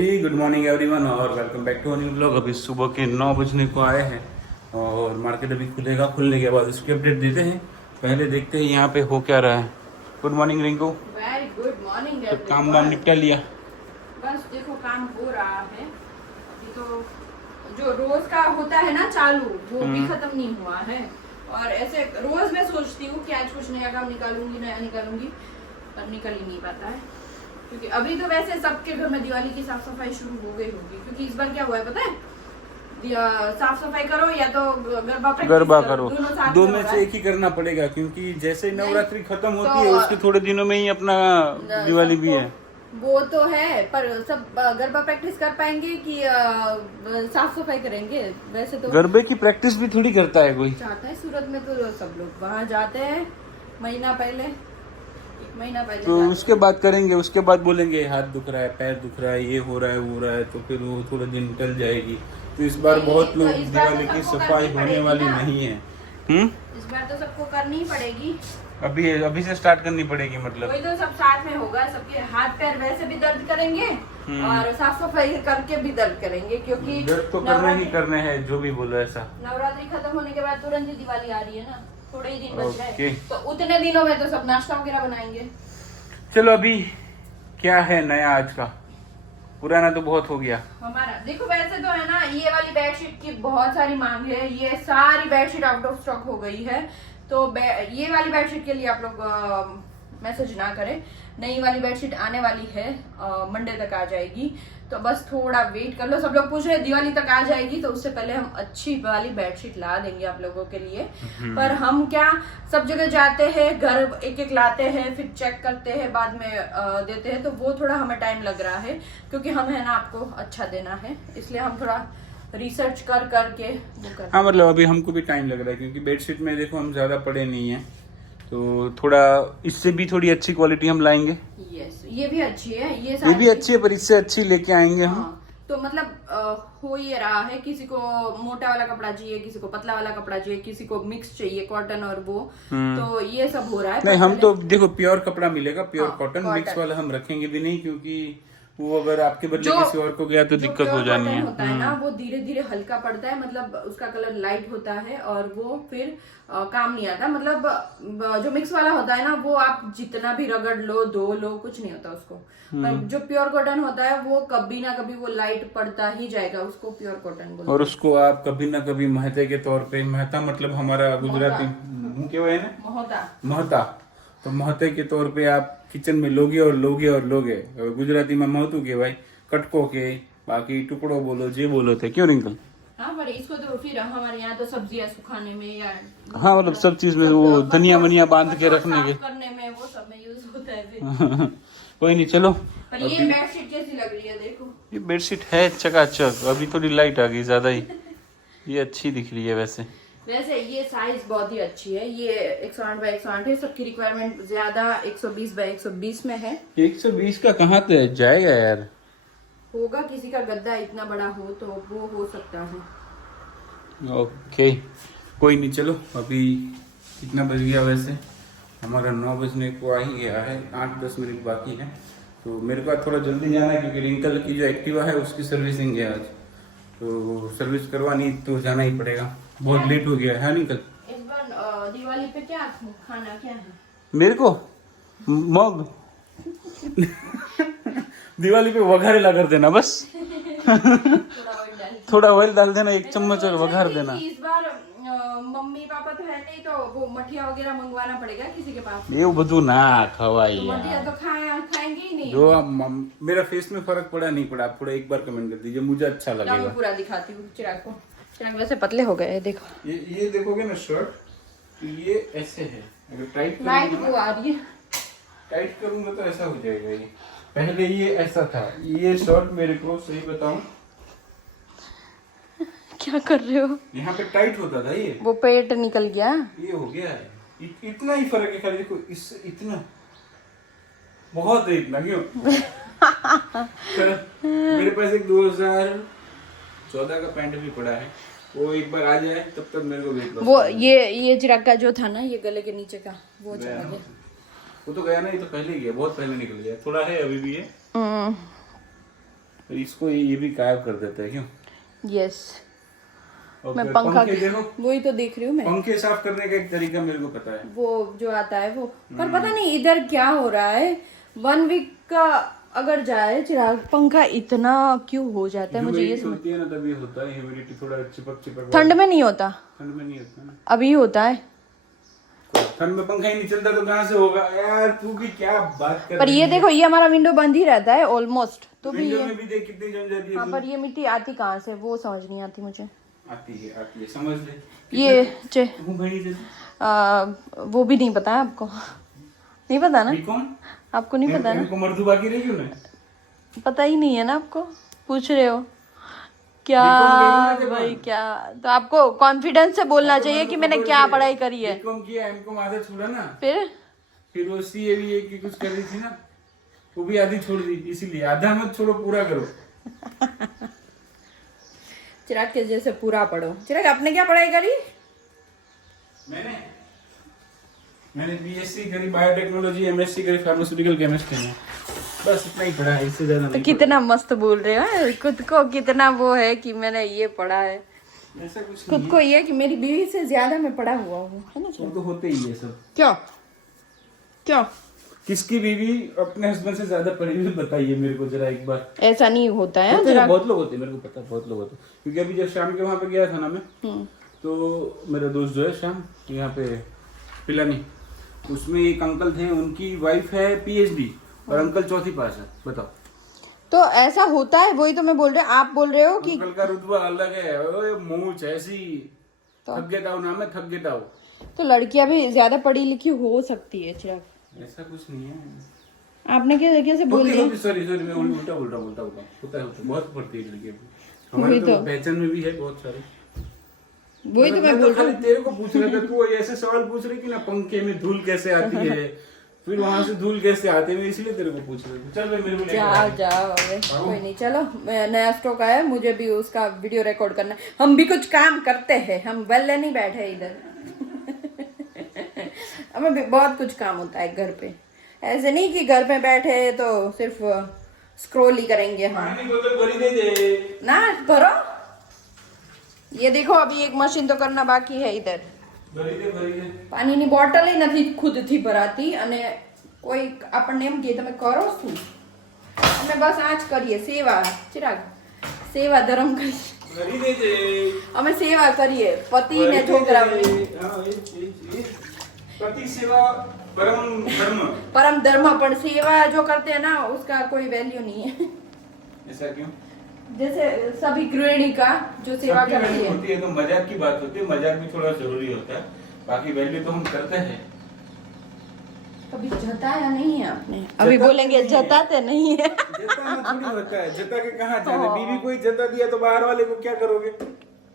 जी good morning everyone और welcome back to new blog. अभी सुबह के 9 बजने को आए हैं और मार्केट अभी खुलेगा। खुलने के बाद उसकी अपडेट देते हैं। पहले देखते हैं यहाँ पे हो क्या रहा है। Good morning Rinku. Very good morning. तो काम वाम निपटा लिया? बस देखो काम हो रहा है अभी तो। जो रोज का होता है ना चालू, वो भी खत्म नहीं हुआ है। और ऐसे रोज मैं सोचती हूँ कि आज कुछ नया काम निकालूंगी, पर निकल ही नहीं पाता है। क्योंकि अभी तो वैसे सबके घर में दिवाली की साफ सफाई शुरू हो गई होगी। क्योंकि इस बार क्या हुआ है पता है, साफ सफाई करो या तो गरबा करो, दोनों से एक ही करना पड़ेगा। क्योंकि जैसे ही नवरात्रि खत्म होती है उसके थोड़े दिनों में ही अपना दिवाली भी है। वो तो है, पर सब गरबा प्रैक्टिस कर पाएंगे कि साफ सफाई करेंगे? वैसे तो गरबे की प्रैक्टिस भी थोड़ी करता है कोई। चाहता है सूरत में तो सब लोग वहाँ जाते हैं महीना पहले, एक महीना पहले तो उसके बाद करेंगे। उसके बाद बोलेंगे हाथ दुख रहा है, पैर दुख रहा है, ये हो रहा है, वो हो रहा है, तो फिर वो थोड़े दिन टल जाएगी। तो इस बार बहुत लोग दिवाली की सफाई होने वाली नहीं है। इस बार तो सबको करनी ही पड़ेगी। अभी से स्टार्ट करनी पड़ेगी मतलब। वही तो, सब साथ में होगा। सबके हाथ पैर वैसे भी दर्द करेंगे और साफ सफाई करके भी दर्द करेंगे। क्योंकि दर्द तो करने ही करने हैं, जो भी बोलो ऐसा। नवरात्रि खत्म होने के बाद तुरंत ही दिवाली आ रही है ना, थोड़े ही दिन बच गए। तो उतने दिनों में तो सब नाश्ता वगैरह बनाएंगे। चलो अभी क्या है नया आज का? पुराना तो बहुत हो गया हमारा। देखो वैसे तो है ना, ये वाली बेडशीट की बहुत सारी मांग है। ये सारी बेडशीट आउट ऑफ स्टॉक हो गई है। तो ये वाली बेडशीट के लिए आप लोग मैसेज ना करें। नई वाली बेडशीट आने वाली है, मंडे तक आ जाएगी। तो बस थोड़ा वेट कर लो। सब लोग पूछ रहे हैं दिवाली तक आ जाएगी, तो उससे पहले हम अच्छी वाली बेडशीट ला देंगे आप लोगों के लिए। पर हम क्या, सब जगह जाते हैं, घर एक एक लाते हैं, फिर चेक करते हैं, बाद में देते हैं। तो वो थोड़ा हमें टाइम लग रहा है। क्योंकि हम है ना आपको अच्छा देना है, इसलिए हम थोड़ा रिसर्च करके वो कर। हाँ मतलब अभी हमको भी टाइम लग रहा है। क्योंकि बेडशीट में देखो हम ज्यादा पड़े नहीं है, तो थोड़ा इससे भी थोड़ी अच्छी क्वालिटी हम लाएंगे। यस, ये भी अच्छी है। ये भी अच्छी है, पर इससे अच्छी लेके आएंगे हम। तो मतलब हो ये रहा है, किसी को मोटा वाला कपड़ा चाहिए, किसी को पतला वाला कपड़ा चाहिए, किसी को मिक्स चाहिए कॉटन और वो। तो ये सब हो रहा है। नहीं हम तो देखो प्योर कपड़ा मिलेगा, प्योर कॉटन। मिक्स वाला हम रखेंगे भी नहीं, क्योंकि वो अगर आपके बदले किसी और को गया तो दिक्कत हो जानी है। होता है ना, वो धीरे धीरे हल्का पड़ता है, मतलब उसका कलर लाइट होता है और वो फिर काम नहीं आता। मतलब जो मिक्स वाला होता है ना, वो आप जितना भी रगड़ लो, धो लो, कुछ नहीं होता उसको। पर जो प्योर कॉटन होता है वो कभी ना कभी वो लाइट पड़ता ही जाएगा, उसको प्योर कॉटन बोलते हैं। और उसको आप कभी ना कभी महते के तौर पे, महता मतलब हमारा गुजराती क्या है ना, महता, तो महते के तौर पे आप किचन में लोगे और लोगे और लोगे। गुजराती में महतू के भाई कटको के, बाकी टुकड़ो बोलो, जे बोलो थे। क्यों रिंकल? हाँ, पर इसको तो फिर हमारे यहाँ तो सब्जियां सुखाने में या हाँ मतलब सब चीज में वो धनिया वनिया बांध के रखने के करने में, वो सब में यूज होता है। कोई नहीं, चलो। पर ये बेडशीट कैसी लग रही है देखो। ये बेडशीट है चकाचक। अभी थोड़ी लाइट आ गई ज्यादा ही। ये अच्छी दिख रही है वैसे ये साइज बहुत ही अच्छी है। ये 108 बाय 108 है। सबकी रिक्वायरमेंट ज्यादा 120 बाय 120 में है। 120 का कहाँ पे जाएगा यार? होगा, किसी का गद्दा इतना बड़ा हो तो वो हो सकता है। ओके कोई नहीं, चलो। अभी कितना बज गया वैसे? हमारा 9 बजने को आ ही गया है, 8-10 मिनट बाकी है। तो मेरे को थोड़ा जल्दी जाना है, क्योंकि रिंकल की जो एक्टिवा है उसकी सर्विसिंग है आज। तो सर्विस करवानी तो जाना ही पड़ेगा। बहुत लेट हो गया है निकल। इस बार दिवाली पे क्या खाना क्या है? मेरे को मग दिवाली पे वघार ला कर देना बस। थोड़ा ऑयल डाल देना, 1 चम्मच और वघार देना। इस बार मम्मी पापा तो है नहीं, तो वो मठिया वगैरह मंगवाना पड़ेगा किसी के पास। ये बधु ना खवाई तो मठिया तो खाएंगे ही नहीं। जो मेरा फेस में फर्क पड़ा नहीं पड़ा, आप थोड़ा एक बार कमेंट कर दीजिए, मुझे अच्छा लगेगा। मैं पूरा दिखाती हूँ चिराग को। चिराग वैसे पतले हो गए, देखो। ये देखोगे ना शर्ट, तो ये ऐसे है। अगर टाइट लाइट वो आ रही है, टाइट करूंगा तो ऐसा हो जाएगा। ये पहले ये ऐसा था। ये शर्ट मेरे को सही बताऊं, क्या कर रहे हो? यहाँ पे टाइट होता था, ये वो पेट निकल गया। ये हो गया है। इतना ही फर्क है खाली। देखो इससे इतना बहुत है, इतना क्यों? मेरे पास एक 2014 का पैंट भी पड़ा है, वो एक बार आ जाए तब तक मेरे को वेट लॉस। वो ये चिराग का जो था ना, ये गले के नीचे का, वो चला गया। वो तो गया ना, ये तो पहले ही गया, बहुत पहले निकल गया। थोड़ा है अभी भी है। तो इसको ये भी गायब कर देता है क्यों? यस और मैं पंखा पंखे देखो, वही तो देख रही हूँ मैं। पंखे साफ करने का एक तरीका मेरे को पता है, वो जो आता है वो, पर पता नहीं इधर क्या हो रहा है। 1 वीक का अगर जाए चिराग, पंखा इतना क्यों हो जाता है मुझे ये समझ। होती है ना तभी होता है, ह्यूमिडिटी थोड़ा चिपक चिपक। ठंड में नहीं होता, ठंड में नहीं होता ना, अभी होता है। ठंड में पंखा ही नहीं चलता तो कहाँ से होगा यार, तू भी क्या बात कर पर रही ये है? देखो, ये हमारा विंडो बंद ही रहता है ऑलमोस्ट, तो भी विंडो ये में भी देख कितनी जम जाती है। हाँ, पर ये मिट्टी आती कहाँ से वो समझ नहीं आती मुझे। आती है समझ ले। ये वो घड़ी दे दे। वो भी नहीं पता है आपको? नहीं पता ना? कौन? आपको नहीं पता ना? इनको मर्दू बाकी रही क्यों ना? पता ही नहीं है ना आपको, पूछ रहे हो क्या भाई? क्या तो आपको कॉन्फिडेंस से बोलना चाहिए कि मैंने क्या पढ़ाई करी है। बीकॉम किया, एमकॉम आधा छोड़ा ना, फिर वो सीए की कुछ कर रही थी ना, वो भी आधी छोड़ दी, इसीलिए आधा मत छोड़ो, पूरा करो। चिराग के जैसे पूरा पढ़ो। चिराग आपने क्या पढ़ाई करी? मैंने बीएससी करी बायोटेक्नोलॉजी, एमएससी करी फार्मास्यूटिकल केमिस्ट्री में, बस इतना ही पढ़ा है, इससे ज्यादा तो नहीं। कितना मस्त बोल रहे हो खुद को, कितना वो है कि मैंने ये पढ़ा है। ऐसा कुछ खुद को ये कि मेरी बीवी से ज्यादा मैं पढ़ा हुआ हूँ, है ना? वो तो होते ही है सब। क्या क्या किसकी बीवी अपने हस्बैंड से ज्यादा पढ़ी हुई बताइए मेरे को जरा एक बार। ऐसा नहीं होता है होते जरा। हैं, बहुत लोग होते हैं, मेरे को पता है बहुत लोग होते हैं, क्योंकि अभी जब शाम के वहाँ पे गया था ना मैं, तो मेरा दोस्त जो है शाम यहाँ पे पिलानी, उसमें एक अंकल थे, उनकी वाइफ है पीएचडी और अंकल चौथी पास है, बताओ। तो ऐसा होता है, वही तो मैं बोल रहे, आप बोल रहे हो कि अंकल का रुतबा अलग है, ओए मूंछ ऐसी, तो थक गेटाओ नाम है, थक गेटाओ। तो लड़कियां भी ज्यादा पढ़ी लिखी हो सकती है चिराग, ऐसा कुछ नहीं है। आपने कैसे बोल दिया? सॉरी मैं उल्टा बोल रहा हूँ, होता है बहुत पढ़ती है लड़कियां, हमारे तो पहचान में भी है बहुत सारी। वही तो मैं बोल रहा हूँ, तेरे को पूछ रहा था, तू ऐसे सवाल पूछ रही कि ना पंखे में धूल कैसे आती है, फिर वहां से धूल कैसे आते हैं, इसलिए तेरे को पूछ रही थी। चल भाई मेरे को जाओ कोई नहीं, चलो नया स्टॉक आया, मुझे भी उसका वीडियो रिकॉर्ड करना है। हम भी कुछ काम करते हैं, हम वेले नहीं बैठे इधर। हमें भी बहुत कुछ काम होता है घर पे, ऐसे नहीं कि घर पे बैठे तो सिर्फ स्क्रॉल ही करेंगे हम। पानी की बोतल भरी दे दे ना भरो, ये देखो अभी एक मशीन तो करना बाकी है इधर। भरी दे પાણીની બોટલ ય નથી ખુદથી ભરાતી અને કોઈ આપણને એમ કહે તમે કરો શું, અમે બસ આ જ કરીએ, સેવા चिराग સેવા ધર્મ કરી, भरी दे दे। અમે સેવા કરીએ પતિ ને છોકરાઓની। पति सेवा परम धर्म पर सेवा जो करते हैं ना उसका कोई वैल्यू नहीं है। ऐसा क्यों? जैसे सभी गृहिणी का जो सेवा करती है होती है तो मजाक की बात होती है, मजाक भी थोड़ा जरूरी होता है, बाकी वैल्यू तो हम करते हैं। कभी जताया नहीं है आपने? अभी बोलेंगे जताते नहीं है। जताना थोड़ी होता है, जता के कहाँ जाना, बीवी कोई जता दिया तो बाहर वाले को क्या करोगे?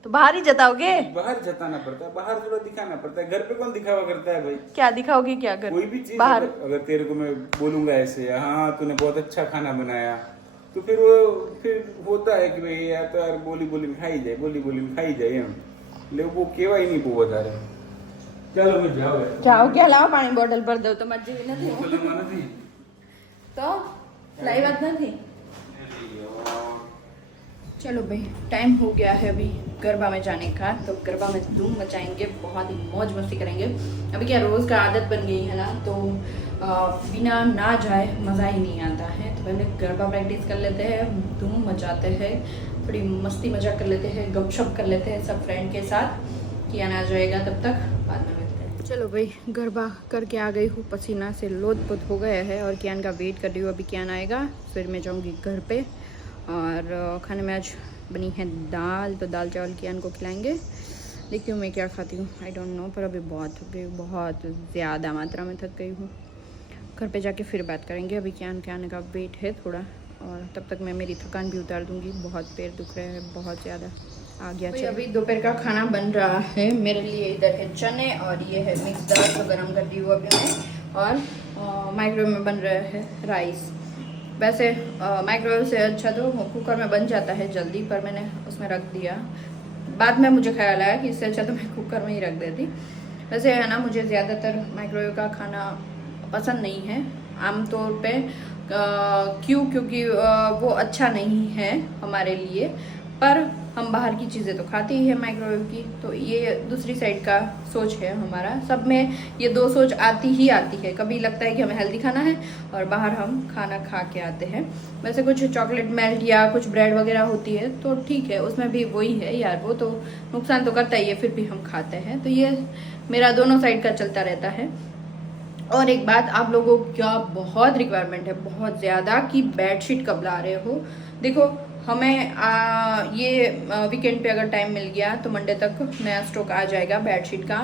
तो बाहर ही जताओगे? बाहर जताना पड़ता है, बाहर थोड़ा दिखाना पड़ता है, घर पे कौन दिखावा करता है भाई? क्या दिखाओगे? क्या कर कोई भी चीज बाहर? अगर तेरे को मैं बोलूंगा ऐसे, हाँ तूने बहुत अच्छा खाना बनाया, तो फिर होता है कि भाई यार तो यार बोली में खाई जाए, बोली में खाई जाए हम, लेकिन वो केवा ही नहीं वो बता रहे। चलो मैं जाओ क्या लाओ पानी बोतल पर दो तो मर्जी भी नहीं નથી तो लाइव बात नहीं। चलो भाई टाइम हो गया है अभी गरबा में जाने का, तो गरबा में धूम मचाएंगे, बहुत ही मौज मस्ती करेंगे। अभी क्या रोज़ का आदत बन गई है ना, तो बिना ना जाए मज़ा ही नहीं आता है। तो पहले गरबा प्रैक्टिस कर लेते हैं, धूम मचाते हैं, थोड़ी मस्ती मजाक कर लेते हैं, गपशप कर लेते हैं सब फ्रेंड के साथ। कियान आ जाएगा तब तक, बाद में मिलते हैं। चलो भाई गरबा करके आ गई हूँ, पसीना से लोथ-पोथ हो गया है और कियान का वेट कर रही हूँ। अभी कियान आएगा फिर मैं जाऊँगी घर पे, और खाने में आज बनी है दाल, तो दाल चावल कियान को खिलाएंगे। देखती हूँ मैं क्या खाती हूँ, आई डोंट नो, पर अभी बहुत थक गई, बहुत ज़्यादा मात्रा में थक गई हूँ। घर पे जाके फिर बात करेंगे। अभी कियान के आने का वेट है थोड़ा, और तब तक मैं मेरी थकान भी उतार दूँगी। बहुत पैर दुख रहे हैं बहुत ज़्यादा, आ गया। चलो अभी दोपहर का खाना बन रहा है मेरे लिए। इधर है चने और ये है मिक्स दाल जो गर्म कर दी हुई अभी मैं, और माइक्रोवेव में बन रहा है राइस। वैसे माइक्रोवेव से अच्छा तो कुकर में बन जाता है जल्दी, पर मैंने उसमें रख दिया। बाद में मुझे ख्याल आया कि इससे अच्छा तो मैं कुकर में ही रख देती। वैसे है ना, मुझे ज़्यादातर माइक्रोवेव का खाना पसंद नहीं है। आमतौर पे क्यों? क्योंकि वो अच्छा नहीं है हमारे लिए, पर हम बाहर की चीज़ें तो खाते ही हैं माइक्रोवेव की। तो ये दूसरी साइड का सोच है हमारा, सब में ये दो सोच आती ही आती है। कभी लगता है कि हमें हेल्दी खाना है और बाहर हम खाना खा के आते हैं। वैसे कुछ चॉकलेट मेल्ट या कुछ ब्रेड वगैरह होती है तो ठीक है, उसमें भी वही है यार, वो तो नुकसान तो करता ही है, फिर भी हम खाते हैं। तो ये मेरा दोनों साइड का चलता रहता है। और एक बात, आप लोगों का बहुत रिक्वायरमेंट है, बहुत ज़्यादा, कि बेडशीट कब ला रहे हो। देखो हमें ये वीकेंड पे अगर टाइम मिल गया तो मंडे तक नया स्टॉक आ जाएगा बेडशीट का,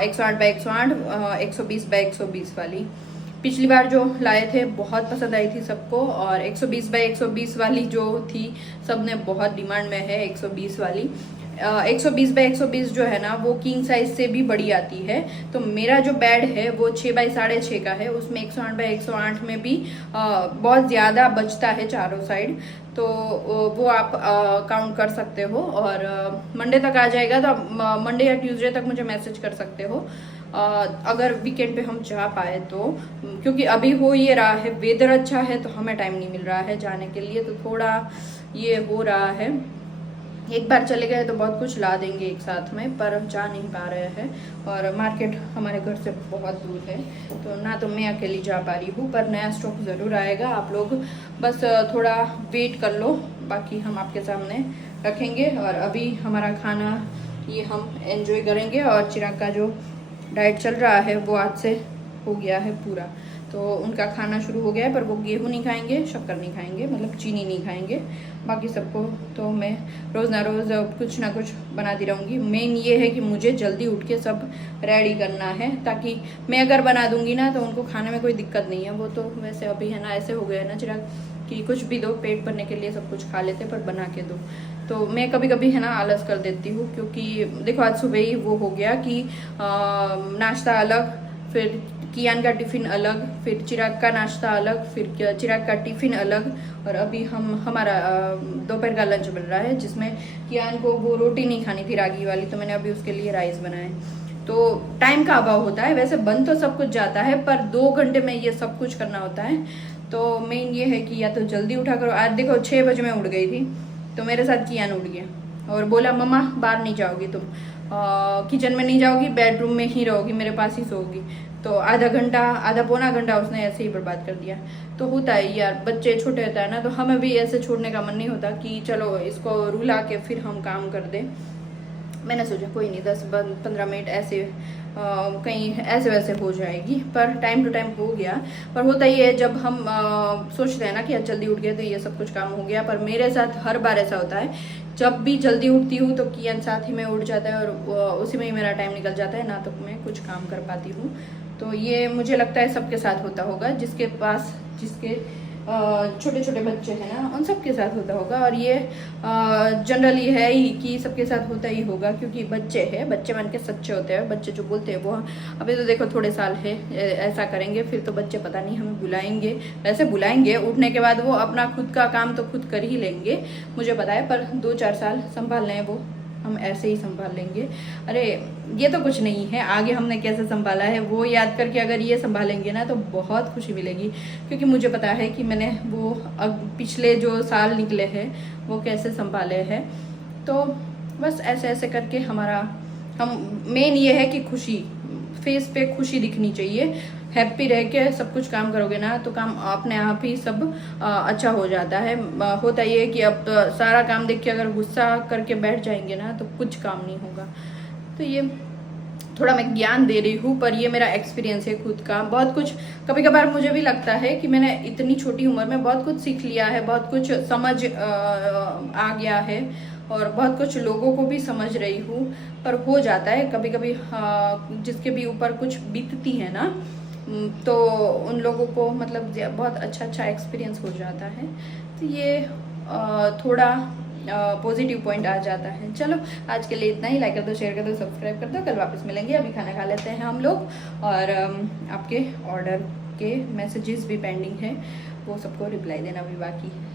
108 बाई 108, 120 बाई 120 वाली। पिछली बार जो लाए थे बहुत पसंद आई थी सबको, और 120 बाई 120 वाली जो थी सबने बहुत डिमांड में है 120 वाली। 120 बाई 120 जो है ना वो किंग साइज से भी बड़ी आती है। तो मेरा जो बेड है वो 6 बाई 6.5 का है, उसमें 108 बाई 108 में भी बहुत ज़्यादा बचता है चारों साइड। तो वो आप काउंट कर सकते हो, और मंडे तक आ जाएगा। तो आप मंडे या ट्यूसडे तक मुझे मैसेज कर सकते हो अगर वीकेंड पे हम जा पाए तो, क्योंकि अभी हो ये रहा है, वेदर अच्छा है तो हमें टाइम नहीं मिल रहा है जाने के लिए, तो थोड़ा ये हो रहा है। एक बार चले गए तो बहुत कुछ ला देंगे एक साथ में, पर जा नहीं पा रहे हैं, और मार्केट हमारे घर से बहुत दूर है, तो ना तो मैं अकेली जा पा रही हूँ। पर नया स्टॉक ज़रूर आएगा, आप लोग बस थोड़ा वेट कर लो, बाकी हम आपके सामने रखेंगे। और अभी हमारा खाना ये हम एंजॉय करेंगे, और चिराग का जो डाइट चल रहा है वो आज से हो गया है पूरा, तो उनका खाना शुरू हो गया है, पर वो गेहूं नहीं खाएंगे, शक्कर नहीं खाएंगे, मतलब चीनी नहीं खाएंगे। बाकी सबको तो मैं रोज़ ना रोज़ कुछ ना कुछ बनाती रहूँगी। मेन ये है कि मुझे जल्दी उठ के सब रेडी करना है, ताकि मैं अगर बना दूँगी ना तो उनको खाने में कोई दिक्कत नहीं है। वो तो वैसे अभी है ना, ऐसे हो गया है ना चिराग कि कुछ भी दो, पेट भरने के लिए सब कुछ खा लेते, पर बना के दो। तो मैं कभी कभी है ना आलस कर देती हूँ, क्योंकि देखो आज सुबह ही वो हो गया कि नाश्ता अलग, फिर कियान का टिफ़िन अलग, फिर चिराग का नाश्ता अलग, फिर चिराग का टिफ़िन अलग, और अभी हमारा दोपहर का लंच बन रहा है, जिसमें कियान को वो रोटी नहीं खानी थी रागी वाली, तो मैंने अभी उसके लिए राइस बनाए। तो टाइम का अभाव होता है, वैसे बन तो सब कुछ जाता है, पर 2 घंटे में ये सब कुछ करना होता है। तो मेन ये है कि या तो जल्दी उठा करो। आज देखो 6 बजे मैं उठ गई थी, तो मेरे साथ कियान उठ गया और बोला मम्मा बाहर नहीं जाओगी तुम, किचन में नहीं जाओगी, बेडरूम में ही रहोगी, मेरे पास ही सोओगी। तो आधा पौना घंटा उसने ऐसे ही बर्बाद कर दिया। तो होता है यार, बच्चे छोटे होता है ना, तो हमें भी ऐसे छोड़ने का मन नहीं होता कि चलो इसको रुला के फिर हम काम कर दें। मैंने सोचा कोई नहीं, 10-15 मिनट ऐसे कहीं ऐसे वैसे हो जाएगी, पर टाइम टू टाइम हो गया। पर होता ही है जब हम सोचते हैं ना कि आज जल्दी उठ गए तो ये सब कुछ काम हो गया, पर मेरे साथ हर बार ऐसा होता है। जब भी जल्दी उठती हूँ तो कियान साथ ही में उठ जाता है, और उसी में ही मेरा टाइम निकल जाता है, ना तो मैं कुछ काम कर पाती हूँ। तो ये मुझे लगता है सबके साथ होता होगा, जिसके छोटे छोटे बच्चे हैं ना, उन सबके साथ होता होगा। और ये जनरली है ही कि सबके साथ होता ही होगा, क्योंकि बच्चे मन के सच्चे होते हैं। बच्चे जो बोलते हैं वो, अभी तो देखो थोड़े साल है, ऐसा करेंगे, फिर तो बच्चे पता नहीं हमें बुलाएंगे, वैसे बुलाएंगे उठने के बाद, वो अपना खुद का काम तो खुद कर ही लेंगे, मुझे पता है। पर 2-4 साल संभालना है वो हम ऐसे ही संभाल लेंगे। अरे ये तो कुछ नहीं है, आगे हमने कैसे संभाला है वो याद करके अगर ये संभालेंगे ना तो बहुत खुशी मिलेगी, क्योंकि मुझे पता है कि मैंने वो पिछले जो साल निकले हैं वो कैसे संभाले हैं। तो बस ऐसे ऐसे करके हम मेन ये है कि खुशी, फेस पे खुशी दिखनी चाहिए। हैप्पी रह के सब कुछ काम करोगे ना तो काम अपने आप ही सब अच्छा हो जाता है। होता ये है कि अब सारा काम देख के अगर गुस्सा करके बैठ जाएंगे ना तो कुछ काम नहीं होगा। तो ये थोड़ा मैं ज्ञान दे रही हूँ, पर ये मेरा एक्सपीरियंस है खुद का। बहुत कुछ कभी कभार मुझे भी लगता है कि मैंने इतनी छोटी उम्र में बहुत कुछ सीख लिया है, बहुत कुछ समझ आ गया है, और बहुत कुछ लोगों को भी समझ रही हूँ। पर हो जाता है कभी कभी, जिसके भी ऊपर कुछ बीतती है ना, तो उन लोगों को मतलब बहुत अच्छा एक्सपीरियंस हो जाता है। तो ये थोड़ा पॉजिटिव पॉइंट आ जाता है। चलो आज के लिए इतना ही। लाइक कर दो, शेयर कर दो, सब्सक्राइब कर दो। कल वापस मिलेंगे। अभी खाना खा लेते हैं हम लोग, और आपके ऑर्डर के मैसेजेस भी पेंडिंग है, वो सबको रिप्लाई देना भी बाकी है।